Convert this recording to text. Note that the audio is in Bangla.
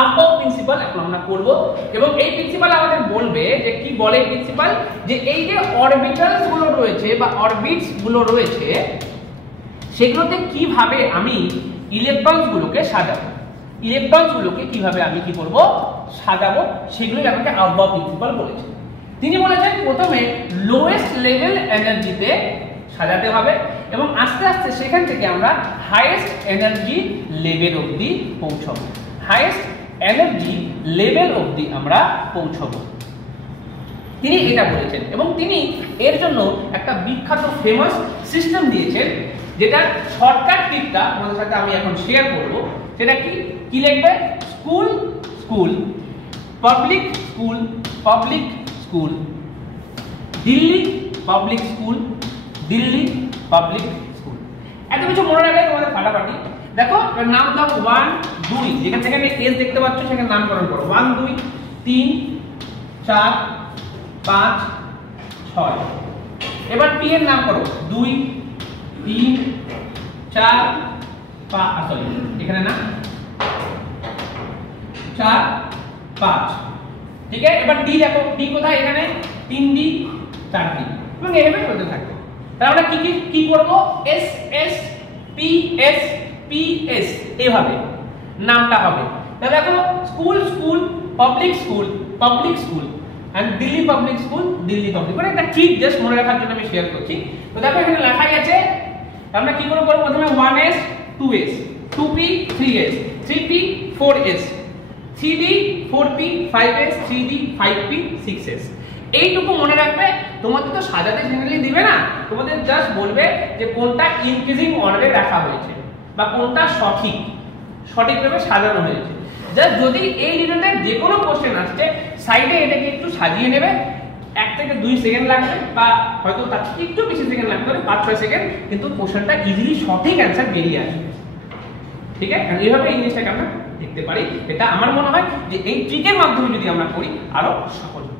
আফবাউ প্রিন্সিপাল এখন আমরা করব এবং এই প্রিন্সিপাল আমাদের বলবে যে কি বলে প্রিন্সিপাল যে এই যে অরবিটালস গুলো রয়েছে বা অরবিটস গুলো রয়েছে সেগুলোতে কিভাবে আমি ইলেকট্রনস গুলোকে সাজাবো, ইলেকট্রনস গুলোকে কিভাবে আমি কি করব সাজাবো, সেগুলোই আমাকে আফবাউ প্রিন্সিপাল বলেছে। তিনি বলেছেন প্রথমে লোয়েস্ট লেভেল এনার্জিতে সাজাতে হবে এবং আস্তে আস্তে সেখান থেকে আমরা হাইয়েস্ট এনার্জি লেভেল অবধি পৌঁছাবো, হাইয়েস্ট এনার্জি লেভেল অবধি আমরা পৌঁছাবো। তিনি এটা বলেছেন এবং তিনি এর জন্য একটা বিখ্যাত ফেমাস সিস্টেম দিয়েছেন, যেটা শর্টকাট টিপটা আমাদের সাথে আমি এখন শেয়ার করব। সেটা কি লিখবে? School school, public school public school, Delhi public school Delhi public school. এত কিছু মনে রাখলে তোমাদের ফাটাফাটি। দেখো নাম দাও 1 2, যেখান থেকে এস দেখতে পাচ্ছ সেখানে নামকরণ করো 1 2 3 4 5 6। এবার পি এর নাম করো 2 3 4 5, সরি এখানে না 4 5, ঠিক আছে। এবার ডি দেখো, ডি কোথায়? এখানে 3D 4D এবং এইভাবে চলতে থাকবে। তাহলে আমরা কি করব? S S P S P S এইভাবে নামটা হবে। তাহলে দেখো school school public school public school and Delhi public school Delhi public, মানে একটা ঠিক জাস্ট মনে রাখার জন্য আমি শেয়ার করছি। তো দেখো এখানে লেখাই আছে, আমরা কি করব? প্রথমে 1s 2s 2p 3s 3p 4s 3d 4p 5s 3d 5p 6s। এইটুকু মনে রাখবে। তোমাদের তো সাজাতে জেনারেলি দিবে না, তোমাদের জাস্ট বলবে যে কোনটা ইনক্রিজিং অর্ডারে রাখা হয়েছে বা কোনটা সঠিকভাবে সাজানো হয়েছে। জাস্ট যদি এই রিলেটেড যে কোনো কোশ্চেন আসছে সাইডে এটাকে একটু সাজিয়ে নেবে, 1 থেকে 2 সেকেন্ড লাগবে বা হয়তো তার থেকে একটু বেশি সেকেন্ড লাগতে পারে, 5-6 সেকেন্ড, কিন্তু কোশ্চেনটা ইজিলি সঠিক অ্যান্সার বেরিয়ে আসবে। ঠিক আছে, এইভাবে এই জিনিসটাকে আমরা দেখতে পারি। এটা আমার মনে হয় যে এই ট্রিকের মাধ্যমে যদি আমরা করি আরো সহজ হবে।